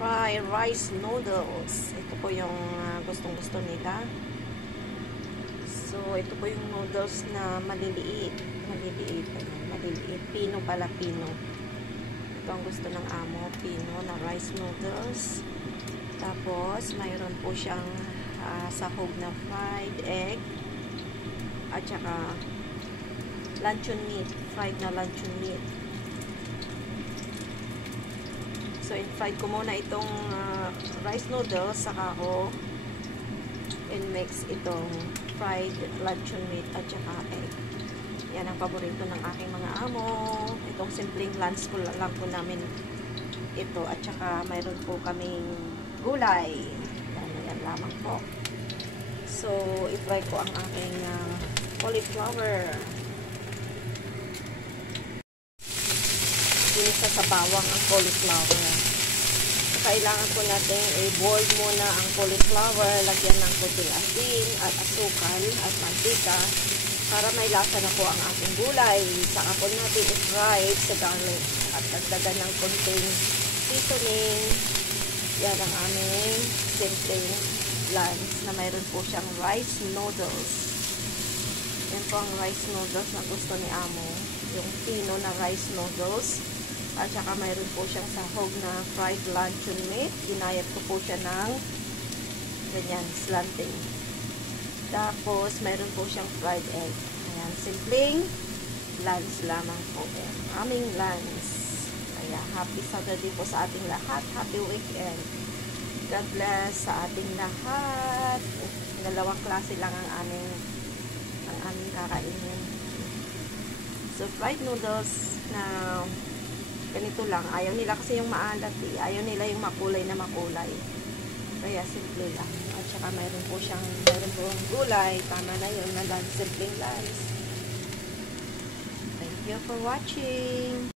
fried rice noodles. Ito po yung gustong-gusto nila. So, ito po yung noodles na maliliit. Maliliit. Pino pala, pino. Ito ang gusto ng amo, pino na rice noodles. Tapos, mayroon po siyang sahog na fried egg. At saka, luncheon meat. Fried na luncheon meat. So, in-fried ko muna itong rice noodles, saka ko in-mix itong fried luncheon meat at saka egg. Yan ang paborito ng aking mga amo. Itong simpleng lunch po lang po namin ito. At saka mayroon po kaming gulay. Yan lamang po. So, i-fry ko ang aking cauliflower. Ginisa sa bawang ang cauliflower. So, kailangan po natin i-boil muna ang cauliflower, lagyan ng kunting asin at asukal at mantika para may lasa na po ang ating gulay. Saka po natin i-fry sa garlic at dagdagan ng kunting seasoning. Yan ang aming simpleng lunch na mayroon po siyang rice noodles. Yan po ang rice noodles na gusto ni amo. Yung pino na rice noodles. At saka mayroon po siyang sahog na fried luncheon meat. Ginayat ko po siya ng ganyan, slanting. Tapos, mayroon po siyang fried egg. Ayan, simpleng lunch lamang po. Ayan, aming lunch. Kaya, happy Saturday po sa ating lahat. Happy weekend. God bless sa ating lahat. Dalawang klase lang ang aming kakainin. So, fried noodles na ganito lang. Ayaw nila kasi yung maalat eh. Ayaw nila yung makulay na makulay. Kaya simple lang. At saka mayroon po gulay. Tama na yun na simpleng lunch. Thank you for watching.